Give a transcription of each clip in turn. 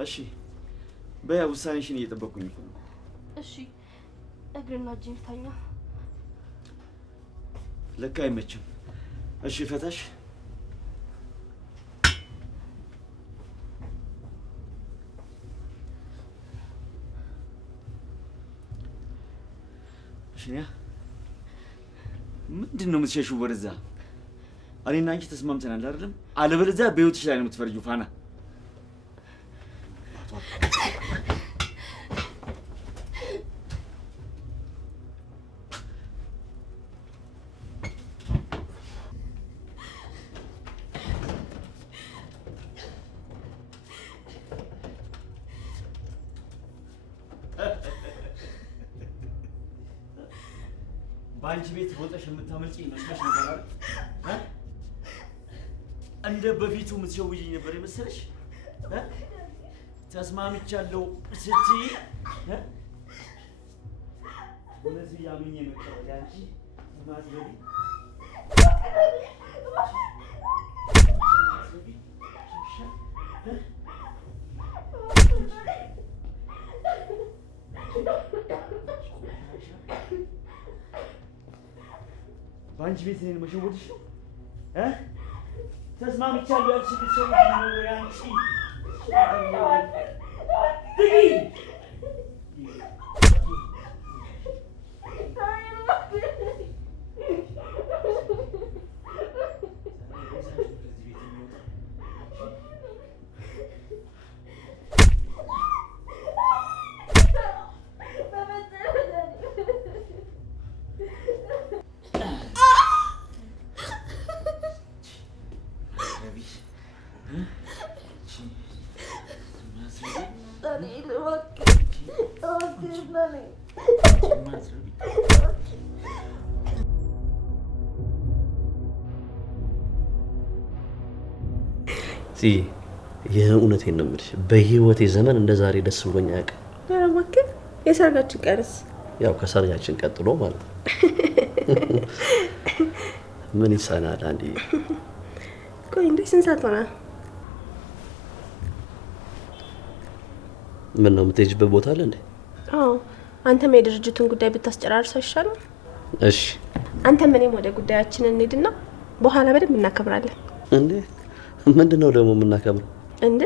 እሺ በያ ውሳኔሽን እየጠበቅኩኝ እኮ ነው። እሺ እግርና እጅን ፍታኛ። ለካ አይመችም። እሺ ፈታሽ። እሺ ምንድን ነው የምትሸሽው ወደዛ? እኔና አንቺ ተስማምተናል አይደለም? አለበለዚያ በህይወትሽ ላይ ነው የምትፈርጂው ፋና። በአንቺ ቤት ሮጠሽ የምታመልጪ መስለሽ ነበር አይደል? እንደ በፊቱ የምትሸውጂኝ ነበር የመሰለሽ? ተስማምቻለሁ ስትይ እነዚህ ያምኜ መቀበል ያንቺ ማስረቢ በአንቺ ቤት እኔን መሸወድሽ ነው? ተስማምቻለሁ ያልሽ ልትሸውጂ ነው ያንቺ? የእውነቴን ነው የምልሽ፣ በህይወቴ ዘመን እንደዛሬ ደስ ብሎኝ አያውቅም። ኧረ እባክህ የሰርጋችን ቀንስ? ያው ከሰርጋችን ቀጥሎ ማለት ነው። ምን ይሳናል አንዴ። ቆይ እንዴ ስንት ሰዓት ሆነ? ምን ነው የምትሄጂበት ቦታ አለ እንዴ? አዎ አንተም የድርጅቱን ጉዳይ ብታስጨራርሰው ይሻላል። እሺ አንተም እኔም ወደ ጉዳያችን እንሂድና በኋላ በደንብ እናከብራለን። እንዴ ምንድነው ደግሞ የምናከብረው? እንዴ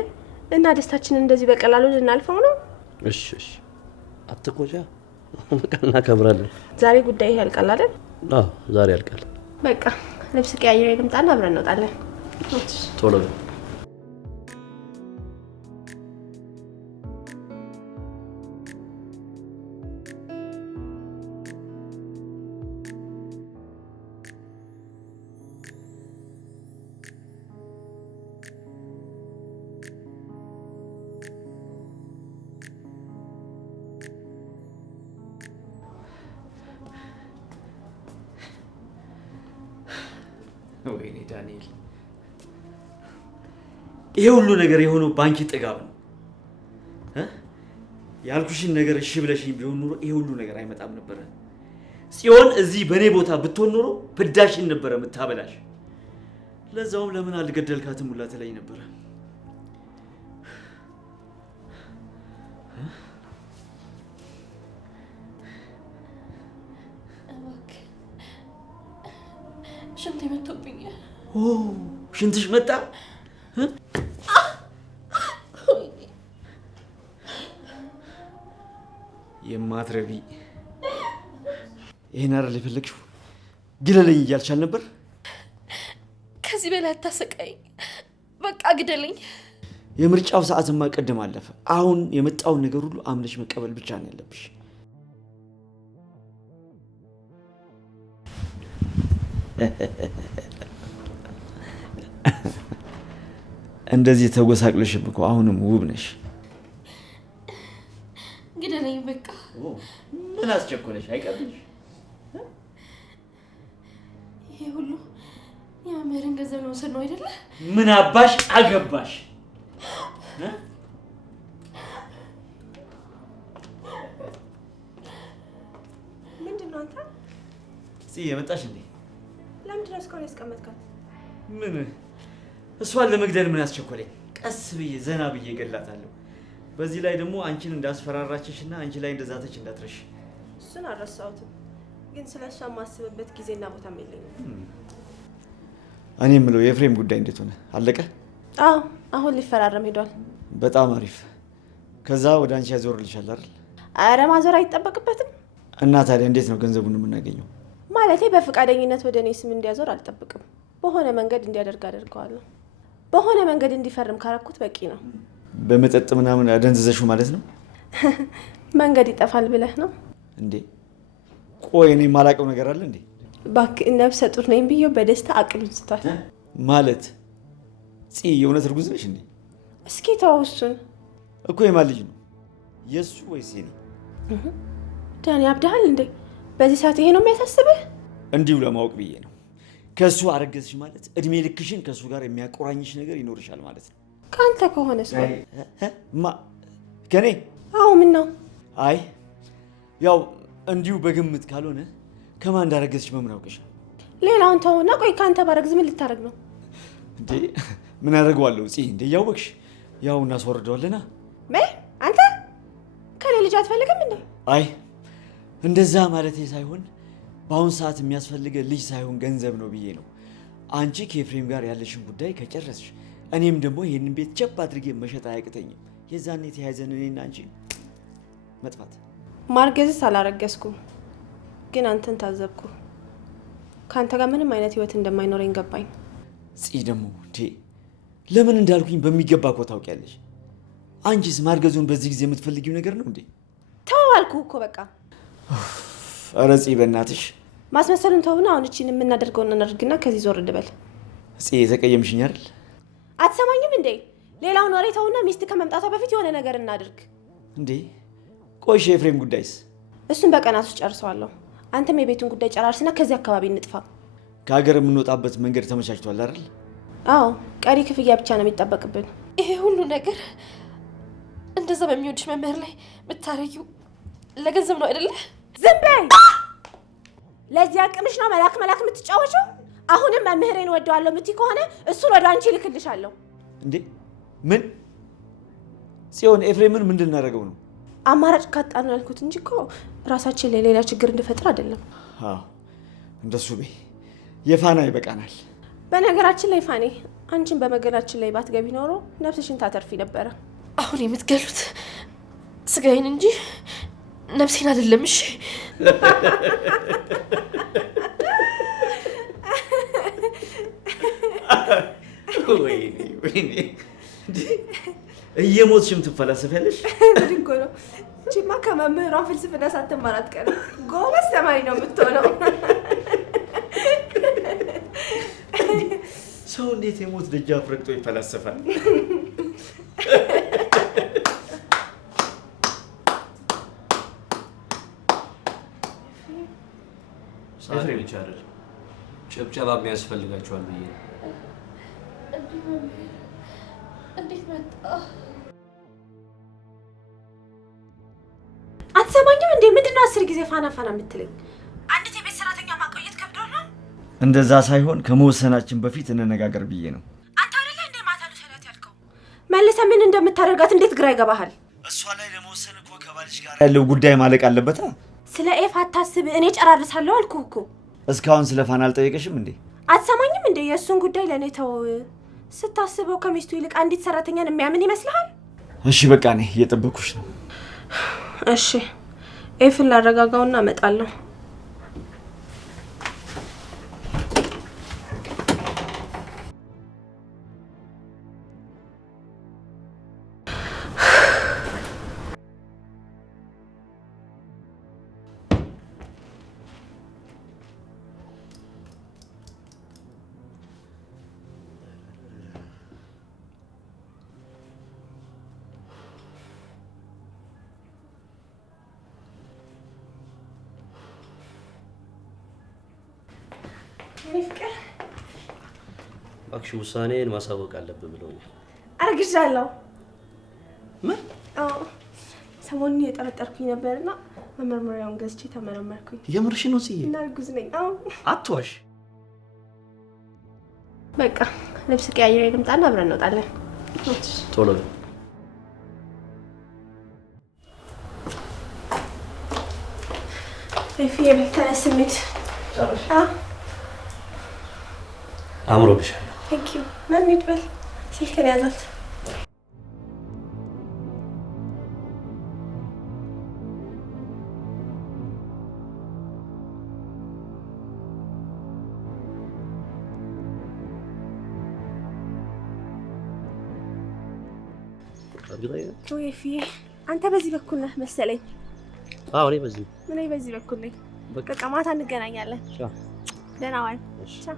እና ደስታችንን እንደዚህ በቀላሉ ልናልፈው ነው? እሺ እሺ አትቆጫ፣ በቃ እናከብራለን። ዛሬ ጉዳይ ያልቃል አይደል? አዎ ዛሬ ያልቃል። በቃ ልብስ ቀያይሬ ልምጣና አብረን እንወጣለን። ቶሎ በል። ወይኔ ዳንኤል፣ ይሄ ሁሉ ነገር የሆነው ባንኪ ጥጋብ ነው። ያልኩሽን ነገር እሺ ብለሽኝ ቢሆን ኑሮ ይሄ ሁሉ ነገር አይመጣም ነበር። ጽዮን እዚህ በኔ ቦታ ብትሆን ኑሮ ፍዳሽን ነበር የምታበላሽ። ለዛውም ለምን አልገደልካትም ሁላ ትለኝ ነበር። ሽንት መጥቶብኛል። ሽንትሽ መጣ? የማትረቢ ይሄን አይደል የፈለግሽው? ግደለኝ እያልሻል ነበር? ከዚህ በላይ አታሰቃይኝ፣ በቃ ግደለኝ። የምርጫው ሰዓትማ ቀደም አለፈ። አሁን የመጣውን ነገር ሁሉ አምነሽ መቀበል ብቻ ነው ያለብሽ። እንደዚህ ተጎሳቅለሽም እኮ አሁንም ውብ ነሽ። ግደለኝ በቃ። ምን አስቸኮለሽ? አይቀርልሽ? ይሄ ሁሉ የመምህርን ገንዘብ ነው ወሰድ ነው አይደለ? ምን አባሽ አገባሽ? ምንድነው አንተ? የመጣሽ እንዴ? ለምንድን ነው እስካሁን ያስቀመጥካት? ምን እሷን ለመግደል ምን አስቸኮለኝ? ቀስ ብዬ ዘና ብዬ እገላታለሁ። በዚህ ላይ ደግሞ አንቺን እንዳስፈራራችሽና አንቺ ላይ እንደዛተች እንዳትረሽ። እሱን አልረሳሁትም፣ ግን ስለሷ ማስብበት ጊዜና ቦታም የለኝም። እኔ የምለው የኤፍሬም ጉዳይ እንዴት ሆነ? አለቀ? አዎ አሁን ሊፈራረም ሄዷል። በጣም አሪፍ። ከዛ ወደ አንቺ ያዞርልሻል አይደል? አረ ማዞር አይጠበቅበትም። እና ታዲያ እንዴት ነው ገንዘቡን የምናገኘው? ማለቴ በፍቃደኝነት ወደ እኔ ስም እንዲያዞር አልጠብቅም። በሆነ መንገድ እንዲያደርግ አደርገዋለሁ። በሆነ መንገድ እንዲፈርም ካረኩት በቂ ነው። በመጠጥ ምናምን አደንዝዘሽው ማለት ነው? መንገድ ይጠፋል ብለህ ነው እንዴ? ቆይ እኔ የማላውቀው ነገር አለ እንዴ? እባክህ ነፍሰ ጡር ነኝ ብዬው በደስታ አቅሉን ስቷል። ማለት የእውነት እርጉዝ ነሽ እንዴ? እስኪ ተው እሱን። እኮ የማን ልጅ ነው? የእሱ ወይስ የኔ? ዳኒ አብደሃል እንዴ? በዚህ ሰዓት ይሄ ነው የሚያሳስብህ? እንዲሁ ለማወቅ ብዬ ነው። ከእሱ አረገዝሽ ማለት እድሜ ልክሽን ከእሱ ጋር የሚያቆራኝሽ ነገር ይኖርሻል ማለት ነው። ከአንተ ከሆነስ? ከኔ? አዎ ምን ነው? አይ ያው እንዲሁ በግምት ካልሆነ ከማን እንዳረገዝሽ በምን አውቀሽ? ሌላውን ተውና፣ ቆይ ከአንተ ባረግዝ ምን ልታረግ ነው እንዴ? ምን አደርገዋለሁ? እንዴ እያወቅሽ ያው እናስወርደዋለና። አንተ ከኔ ልጅ አትፈልግም እንዴ? አይ እንደዛ ማለቴ ሳይሆን በአሁን ሰዓት የሚያስፈልገ ልጅ ሳይሆን ገንዘብ ነው ብዬ ነው። አንቺ ከኤፍሬም ጋር ያለሽን ጉዳይ ከጨረስሽ እኔም ደግሞ ይሄንን ቤት ቸብ አድርጌ መሸጥ አያቅተኝም። የዛኔ የተያይዘን እኔና አንቺ መጥፋት። ማርገዝስ አላረገዝኩም፣ ግን አንተን ታዘብኩ። ከአንተ ጋር ምንም አይነት ህይወት እንደማይኖረኝ ገባኝ። ደግሞ እንዴ ለምን እንዳልኩኝ በሚገባ እኮ ታውቂያለሽ። አንቺስ ማርገዙን በዚህ ጊዜ የምትፈልጊው ነገር ነው እንዴ? ተው አልኩህ እኮ በቃ። ኧረ በእናትሽ ማስመሰሉን ተውና አሁን እቺን የምናደርገውን እናደርግና ከዚህ ዞር እንበል። የተቀየምሽኝ አይደል? አትሰማኝም እንዴ? ሌላውን ወሬ ተውና ሚስት ከመምጣቷ በፊት የሆነ ነገር እናድርግ። እንዴ ቆይ የኤፍሬም ጉዳይስ? እሱን በቀናት ውስጥ ጨርሰዋለሁ። አንተም የቤቱን ጉዳይ ጨራርስና ከዚህ አካባቢ እንጥፋ። ከሀገር የምንወጣበት መንገድ ተመቻችቷል አይደል? አዎ ቀሪ ክፍያ ብቻ ነው የሚጠበቅብን። ይሄ ሁሉ ነገር እንደዛ በሚወድሽ መምህር ላይ ብታረጊው ለገንዘብ ነው አይደለ? ዝም በይ። ለዚህ አቅምሽ ነው መላክ የምትጫወችው? አሁንም መምህሬን ወደዋለሁ የምትይ ከሆነ እሱን ወደ አንቺ ልክልሻለሁ። እንዴ ምን ጽዮን፣ ኤፍሬምን ምንድን እናደርገው ነው? አማራጭ ካጣን ያልኩት እንጂ እኮ ራሳችን ላይ ሌላ ችግር እንድፈጥር አይደለም። አዎ እንደሱ በይ። የፋና ይበቃናል። በነገራችን ላይ ፋኔ፣ አንቺን በመገናችን ላይ ባትገቢ ኖሮ ነፍስሽን ታተርፊ ነበረ። አሁን የምትገሉት ስጋዬን እንጂ ነፍሴን አይደለም። እሺ ወይኔ እየሞትሽም ትፈላሰፊያለሽ። እንግዲህ እኮ ነው። እቺማ ከመምህሯ ፍልስፍና ሳትማር አትቀርም። ጎበዝ ተማሪ ነው የምትሆነው። ሰው እንዴት የሞት ደጃፍ ረግጦ ይፈላሰፋል? ሳሪ ብቻ አይደል ጨብጨባም ያስፈልጋቸዋል ብዬ ነው። እንዴት መጣ? አትሰማኝም እንዴ? ምንድነው 10 ጊዜ ፋና ፋና የምትለኝ? አንዲት የቤት ሰራተኛ ማቆየት ከብዶህ ነው? እንደዛ ሳይሆን ከመወሰናችን በፊት እንነጋገር ብዬ ነው። አንተ አይደለ እንደ ማታ ነው ሰላት ያልከው? መልሰህ ምን እንደምታደርጋት እንዴት ግራ ይገባሃል? እሷ ላይ ለመወሰን እኮ ከባልሽ ጋር ያለው ጉዳይ ማለቅ አለበት። ስለ ኤፍ አታስብ፣ እኔ ጨራርሳለሁ አልኩህ እኮ። እስካሁን ስለ ፋና አልጠየቀሽም እንዴ? አትሰማኝም እንዴ? የእሱን ጉዳይ ለእኔ ተው። ስታስበው ከሚስቱ ይልቅ አንዲት ሰራተኛን የሚያምን ይመስልሃል? እሺ በቃ እኔ እየጠበኩሽ ነው። እሺ ኤፍን ላረጋጋውና እመጣለሁ። እባክሽ ውሳኔን ማሳወቅ አለብህ ብለውኛል። አርግዣለሁ። ምን? አዎ ሰሞኑን እየጠረጠርኩኝ ነበርና መመርመሪያውን ገዝቼ ተመረመርኩኝ። የምርሽ ነው ጽዬ? እና እርጉዝ ነኝ። አዎ አትዋሽ። በቃ ልብስ ቀያይሬ ልምጣና አብረን እንወጣለን። ቶሎ በል። ኤፊ የምታስምት አምሮብሻል። ቴንክ ዩ ማን ይጥበል ስልክን ያዛት ኤፊ አንተ በዚህ በኩል ነህ መሰለኝ። አዎ እኔ በዚህ ምን በዚህ በኩል ነኝ። በቃ ማታ እንገናኛለን። ደህና ዋል። ቻው።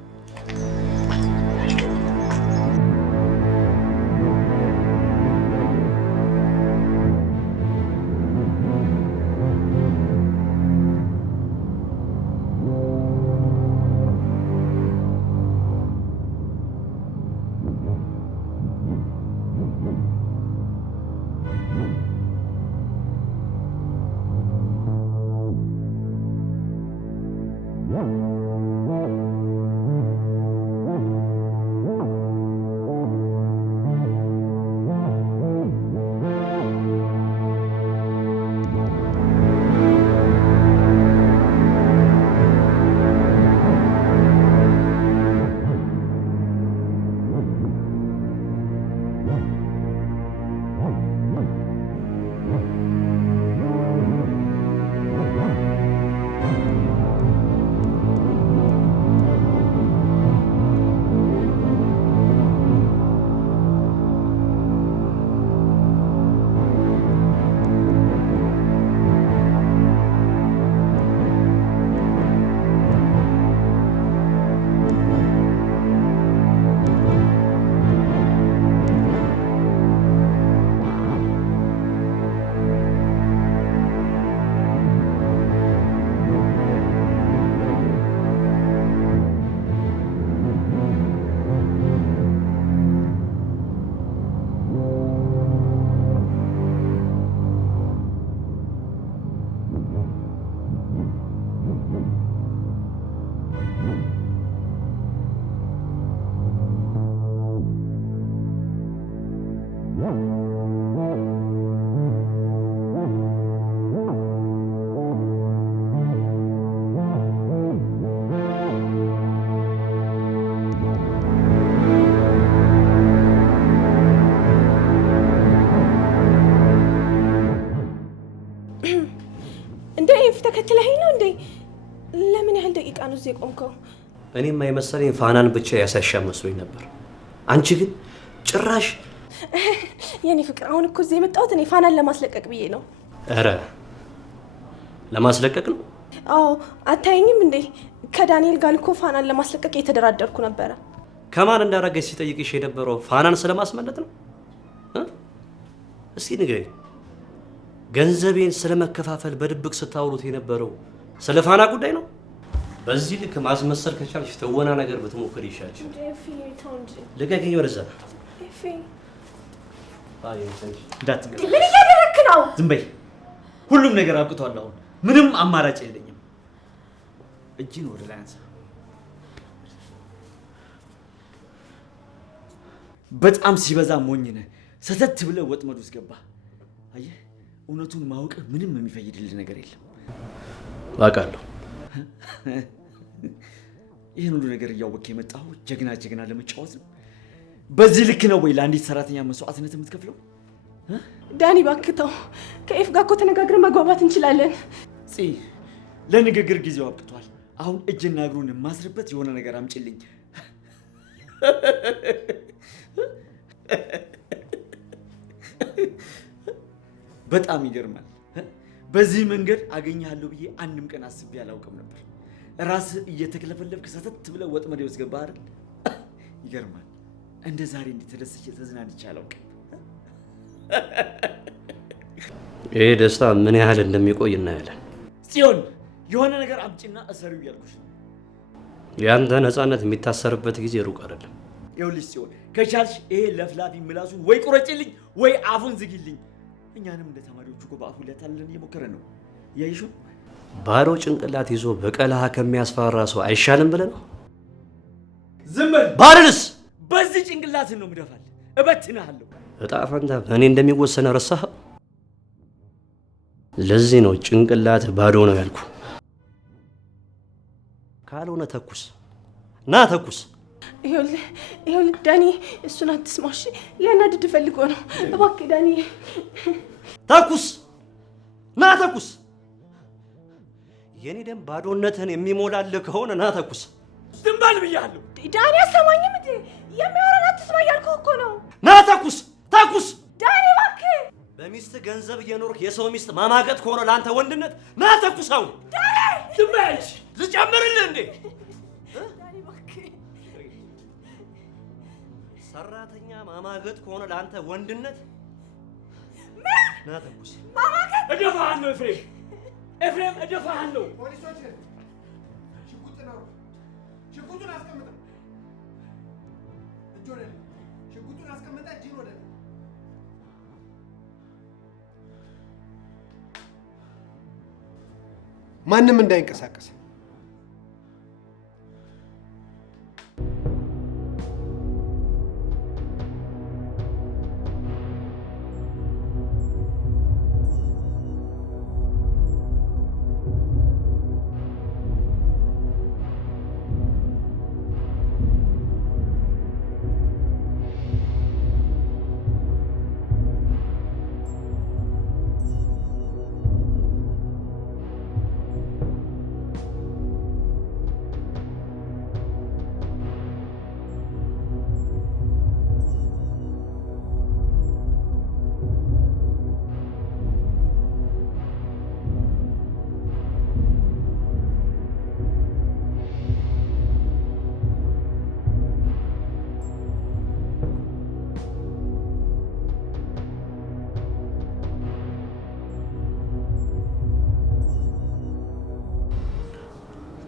ተከትለኸኝ ነው እንዴ? ለምን ያህል ደቂቃ ነው እዚህ ቆምከው? እኔማ የመሰለኝ ፋናን ብቻ ያሳሻ መስሎኝ ነበር። አንቺ ግን ጭራሽ የኔ ፍቅር፣ አሁን እኮ እዚህ የመጣሁት እኔ ፋናን ለማስለቀቅ ብዬ ነው። ኧረ ለማስለቀቅ ነው? አዎ፣ አታየኝም እንዴ? ከዳንኤል ጋር እኮ ፋናን ለማስለቀቅ እየተደራደርኩ ነበረ። ከማን እንዳረገች ሲጠይቅሽ የነበረው ፋናን ስለማስመለጥ ነው? እስኪ ንገሪኝ። ገንዘቤን ስለመከፋፈል በድብቅ ስታወሩት የነበረው ስለ ፋና ጉዳይ ነው? በዚህ ልክ ማስመሰል ከቻልሽ ተወና ነገር ብትሞክር ይሻልሽ። ልቀቂኝ ወደዛ። ምን እያደረክ ነው? ዝም በይ። ሁሉም ነገር አብቅቷል። አሁን ምንም አማራጭ የለኝም። እጅን ወደ ላይ አንሳ። በጣም ሲበዛ ሞኝ ነህ። ሰተት ብለህ ወጥመድ ውስጥ ገባህ። አየህ፣ እውነቱን ማወቅ ምንም የሚፈይድልህ ነገር የለም። አውቃለሁ። ይህን ሁሉ ነገር እያወቅህ የመጣኸው ጀግና ለመጫወት ነው? በዚህ ልክ ነው ወይ ለአንዲት ሰራተኛ መስዋዕትነት የምትከፍለው? ዳኒ ባክተው። ከኤፍ ጋር እኮ ተነጋግረን መግባባት እንችላለን። ለንግግር ጊዜው አብቅቷል። አሁን እጅና እግሩን የማስርበት የሆነ ነገር አምጪልኝ። በጣም ይገርማል። በዚህ መንገድ አገኘሃለሁ ብዬ አንድም ቀን አስቤ አላውቅም ነበር። ራስህ እየተክለፈለፍክ ሰተት ብለህ ወጥመዴ ውስጥ ገባህ አይደል? ይገርማል። እንደ ዛሬ እንድትደስች ተዝናንቼ አላውቅም። ይሄ ደስታ ምን ያህል እንደሚቆይ እናያለን። ጽዮን፣ የሆነ ነገር አምጪና እሰሪው እያልኩሽ ነው። ያንተ ነፃነት የሚታሰርበት ጊዜ ሩቅ አይደለም። ይኸውልሽ ጽዮን፣ ከቻልሽ ይሄ ለፍላፊ ምላሱን ወይ ቁረጭልኝ ወይ አፉን ዝጊልኝ። እኛንም እንደ ተማሪዎቹ እኮ በአፉ ሊያታልለን እየሞከረ ነው። እያይሽው ባዶ ጭንቅላት ይዞ በቀለሃ ከሚያስፈራ ሰው አይሻልም ብለህ ነው? ዝም በል ባልልስ፣ በዚህ ጭንቅላትን ነው ምደፋል። እበትንሃለሁ። እጣ ፈንታ እኔ እንደሚወሰነ ረሳህ? ለዚህ ነው ጭንቅላት ባዶ ነው ያልኩ። ካልሆነ ተኩስ ና ተኩስ። ይኸውልህ ዳኒ እሱን አትስማው እሺ። ሊያናድድ ፈልጎ ነው። እባክህ ዳኒ ተኩስ ና ተኩስ። የኔ ደም ባዶነትህን የሚሞላልህ ከሆነ ና ተኩስ። ዝም በል ብያለሁ። ዳኒ አሰማኝም እንዴ? የሚያወራን አትስማ እያልኩህ እኮ ነው። ና ተኩስ ተኩስ። ዳኒ እባክህ በሚስት ገንዘብ እየኖርክ የሰው ሚስት ማማገጥ ከሆነ ለአንተ ወንድነት ና ተኩስ። አሁን ዳኒ ዝም በል። ልጨምርልህ እንዴ? ዳኒ እባክህ ሰራተኛ ማማገጥ ከሆነ ለአንተ ወንድነት ና ተኩስ። ማማከት እደፋሃለሁ ኤፍሬም እደፋሃለሁ። ፖሊሶች ሽጉጡን አስቀምጠው። እጅ ወደ ላይ። ሽጉጡን አስቀምጠህ እጅን ወደ ላይ። ማንም እንዳይንቀሳቀስ።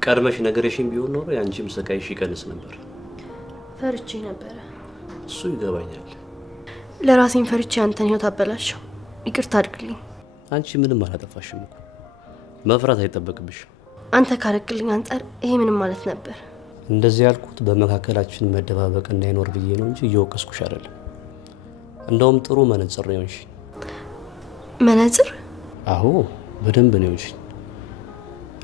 ቀድመሽ ነገርሽን ቢሆን ኖሮ ያንቺም ስቃይሽ ይቀንስ ነበር። ፈርቼ ነበረ። እሱ ይገባኛል። ለራሴን ፈርቼ አንተን ህይወት አበላሸው። ይቅርታ አድርግልኝ። አንቺ ምንም አላጠፋሽም እኮ መፍራት አይጠበቅብሽም። አንተ ካረክልኝ አንጻር ይሄ ምንም ማለት ነበር። እንደዚህ ያልኩት በመካከላችን መደባበቅ እንዳይኖር ብዬ ነው እንጂ እየወቀስኩሽ አይደለም። እንደውም ጥሩ መነጽር ነው እንጂ። መነጽር? አዎ በደንብ ነው እንጂ።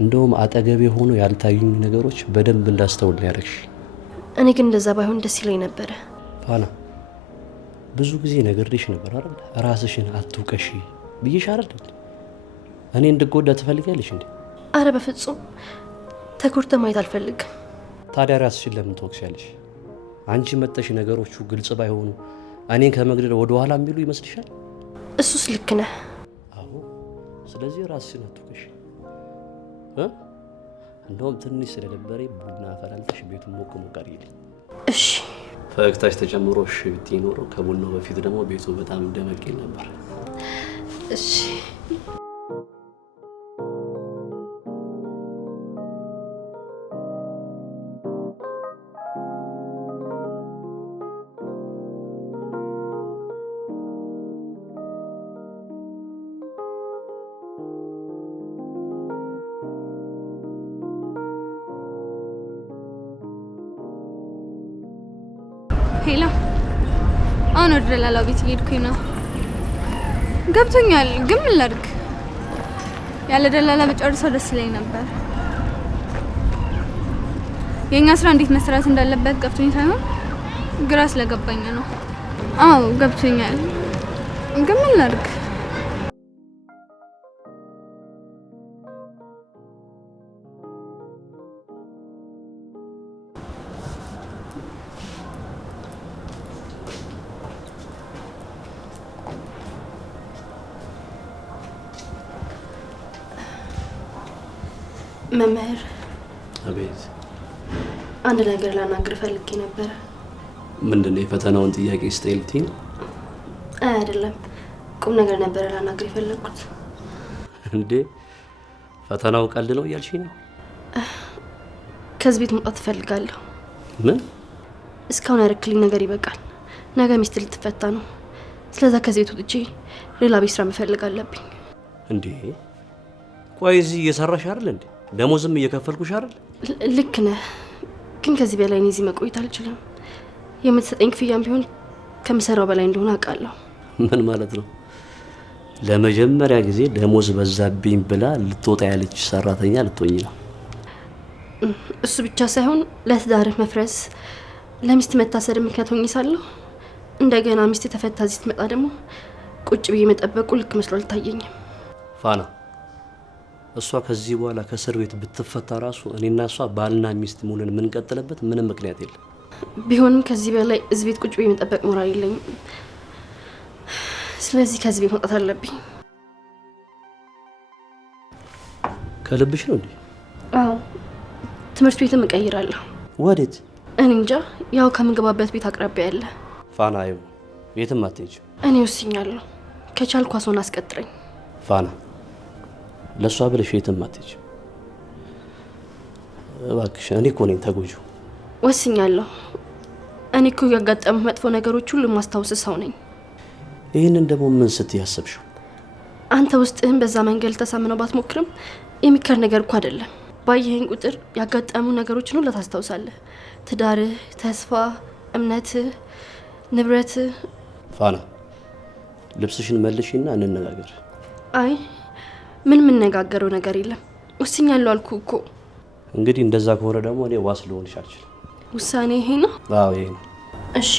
እንደውም አጠገቤ ሆኖ ያልታዩኝ ነገሮች በደንብ እንዳስተውል ያደርግሽ። እኔ ግን እንደዛ ባይሆን ደስ ይለኝ ነበረ። ፋና ብዙ ጊዜ ነግሬሽ ነበር አይደል? ራስሽን አትውቀሺ ብዬሽ አይደል? እኔ እንድጎዳ ትፈልጊያለሽ እንዴ? አረ በፍጹም ተጎድተህ ማየት አልፈልግም። ታዲያ ራስሽን ለምን ትወቅሻለሽ? አንቺ መተሽ ነገሮቹ ግልጽ ባይሆኑ እኔን ከመግደል ወደ ኋላ የሚሉ ይመስልሻል? እሱስ ልክ ነህ። አዎ ስለዚህ ራስሽን አትውቀሺ። እንደውም ትንሽ ስለደበረኝ ቡና አፈላልተሽ ቤቱን ሞቅ ሞቅ አድርጊልኝ። እሺ። ፈገግታሽ ተጨምሮ እሺ ብትይ ኖሮ ከቡናው በፊት ደግሞ ቤቱ በጣም ደመቅ ይል ነበር። እሺ። ሄሎ፣ አሁን ወደ ደላላው ቤት እየሄድኩኝ ነው። ገብቶኛል፣ ግን ምን ላድርግ? ያለ ደላላ በጨርሰው ደስ ይለኝ ነበር። የኛ ስራ እንዴት መስራት እንዳለበት ገብቶኝ ሳይሆን ግራ ስለገባኝ ነው። አዎ ገብቶኛል፣ ግን ምን ላድርግ? መምህር። አቤት። አንድ ነገር ላናግር ፈልጌ ነበረ። ምንድነው? የፈተናውን ጥያቄ ስታይልቲ ነው? አይደለም፣ ቁም ነገር ነበረ ላናግር የፈለኩት። እንዴ ፈተናው ቀልድ ነው እያልሽኝ ነው? ከዚህ ቤት መውጣት እፈልጋለሁ። ምን? እስካሁን ያረክልኝ ነገር ይበቃል። ነገ ሚስት ልትፈታ ነው። ስለዛ ከዚህ ቤት ወጥቼ ሌላ ቤት ስራ መፈለግ አለብኝ። እንዴ ቆይ እዚህ እየሰራሽ አይደል እንዴ? ደሞዝም እየከፈልኩሽ አይደል? ልክ ነህ፣ ግን ከዚህ በላይ እኔ እዚህ መቆየት አልችልም። የምትሰጠኝ ክፍያም ቢሆን ከምሰራው በላይ እንደሆነ አውቃለሁ። ምን ማለት ነው? ለመጀመሪያ ጊዜ ደሞዝ በዛብኝ ብላ ልትወጣ ያለች ሰራተኛ ልትሆኝ ነው? እሱ ብቻ ሳይሆን ለትዳርህ መፍረስ ለሚስት መታሰር ምክንያት ሆኜ ሳለሁ እንደገና ሚስት ተፈታ እዚህ ስትመጣ ደግሞ ቁጭ ብዬ መጠበቁ ልክ መስሎ አልታየኝም። ፋና እሷ ከዚህ በኋላ ከእስር ቤት ብትፈታ ራሱ እኔና እሷ ባልና ሚስት መሆንን የምንቀጥልበት ምንም ምክንያት የለም። ቢሆንም ከዚህ በላይ እዚህ ቤት ቁጭ ብዬ መጠበቅ ሞራል የለኝም። ስለዚህ ከዚህ ቤት መውጣት አለብኝ። ከልብሽ ነው እንዴ? አዎ፣ ትምህርት ቤትም እቀይራለሁ። ወዴት? እኔ እንጃ፣ ያው ከምገባበት ቤት አቅራቢያ ያለ። ፋና ይኸው የትም አትሄጂም። እኔ ወስኛለሁ። ከቻልኩ ኳሶን አስቀጥረኝ። ፋና ለእሷ ብለሽ የትም አትሄጂም እባክሽ። እኔ እኮ ነኝ ተጎጂው። ወስኛለሁ። እኔ እኮ ያጋጠሙ መጥፎ ነገሮች ሁሉ ማስታወስ ሰው ነኝ። ይህንን ደግሞ ምን ስትይ ያሰብሽው? አንተ ውስጥህን በዛ መንገድ ተሳምነው ባትሞክርም የሚከር ነገር እኮ አይደለም። ባየኸኝ ቁጥር ያጋጠሙ ነገሮችን ሁሉ ታስታውሳለህ። ትዳርህ፣ ተስፋ፣ እምነትህ፣ ንብረትህ። ፋና ልብስሽን መልሽና እንነጋገር። አይ ምን የምነጋገረው ነገር የለም። ወስኛለሁ አልኩ እኮ። እንግዲህ እንደዛ ከሆነ ደግሞ እኔ ዋስ ልሆንሽ አልችልም። ውሳኔ ይሄ ነው? አዎ ይሄ ነው። እሺ፣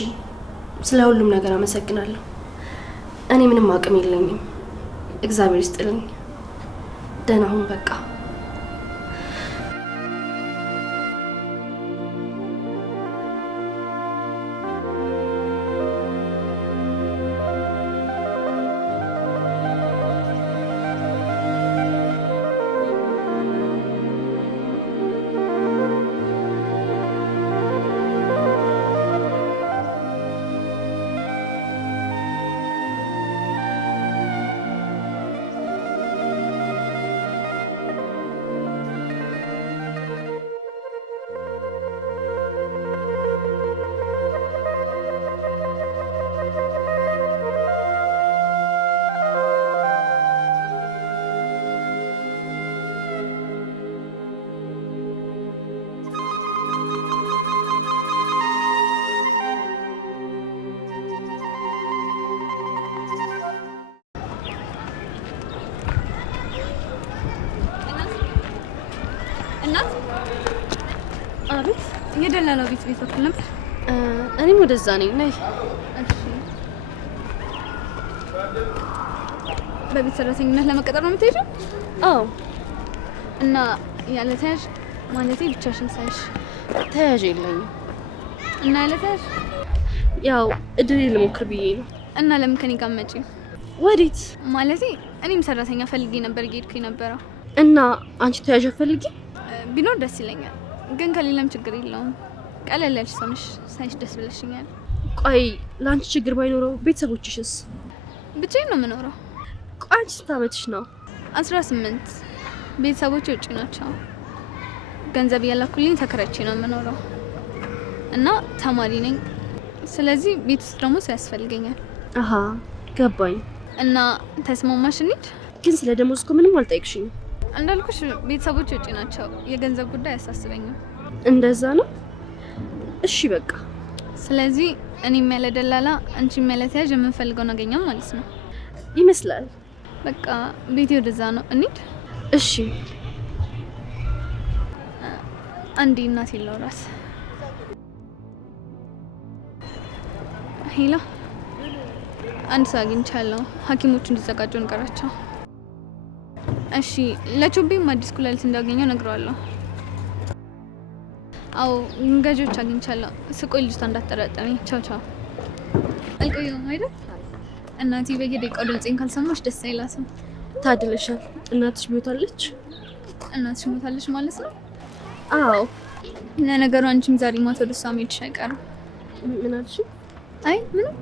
ስለ ሁሉም ነገር አመሰግናለሁ። እኔ ምንም አቅም የለኝም። እግዚአብሔር ይስጥልኝ። ደህና ሁን በቃ። እናት አቤት። የደላላው ቤት በኩል ነበር። እኔም ወደዛ ነኝ። ነይ። እሺ። በቤት ሰራተኝነት ለመቀጠር ነው የምትሄጂው? አዎ። እና ያለ ተያዥ ማለቴ ብቻሽን ሳይሽ? ተያዥ የለኝም። እና ያለ ተያዥ ያው እድሌ ልሞክር ብዬ ነው። እና ለምን ከኔ ጋር መጪ? ወዴት? ማለቴ እኔም ሰራተኛ ፈልጌ ነበር እየሄድኩኝ ነበረው። እና አንቺ ተያዥ ፈልጊ? ቢኖር ደስ ይለኛል፣ ግን ከሌለም ችግር የለውም። ቀለል ያልሽ ሰው ነሽ፣ ሳይሽ ደስ ብለሽኛል። ቆይ ለአንቺ ችግር ባይኖረው ቤተሰቦችሽስ? ብቻዬን ነው የምኖረው። ቆይ አንቺ ስንት ዓመትሽ ነው? 18። ቤተሰቦች ውጪ ናቸው። ገንዘብ እያላኩልኝ ተከራይቼ ነው የምኖረው እና ተማሪ ነኝ። ስለዚህ ቤት ውስጥ ደግሞ ሰው ያስፈልገኛል። አሃ ገባኝ። እና ተስማማሽ እንሂድ? ግን ስለ ደሞዝ እኮ ምንም አልጠይቅሽኝም። እንዳልኩሽ ቤተሰቦች ውጪ ናቸው። የገንዘብ ጉዳይ አያሳስበኝም። እንደዛ ነው? እሺ በቃ። ስለዚህ እኔም ያለ ደላላ አንቺም ያለ ተያዥ የምንፈልገውን አገኘን ማለት ነው ይመስላል። በቃ ቤቴ ወደዛ ነው፣ እንሂድ። እሺ። አንዴ እናቴ ላውራት። ሄሎ፣ አንድ ሰው አግኝቻለሁ። ሐኪሞቹ እንዲዘጋጁ እንቀራቸው። እሺ፣ ለቾቤም አዲስ ኩላሊት እንዳገኘው ነግረዋለሁ። አዎ፣ ገዢዎች አግኝቻለሁ። ስቆይ ልጅቷ እንዳትጠረጥረኝ። ቻው ቻው። አልቆየሁም አይደል? እናቴ በየደቂቃው ድምፄን ካልሰማሽ ደስ አይላትም። ታድለሻል። እናትሽ ሞታለች? እናትሽ ሞታለች ማለት ነው? አዎ። ለነገሩ አንቺም ዛሬ ማታ ወደ እሷ መሄድሽ አይቀርም። ምን አልሽ? አይ ምንም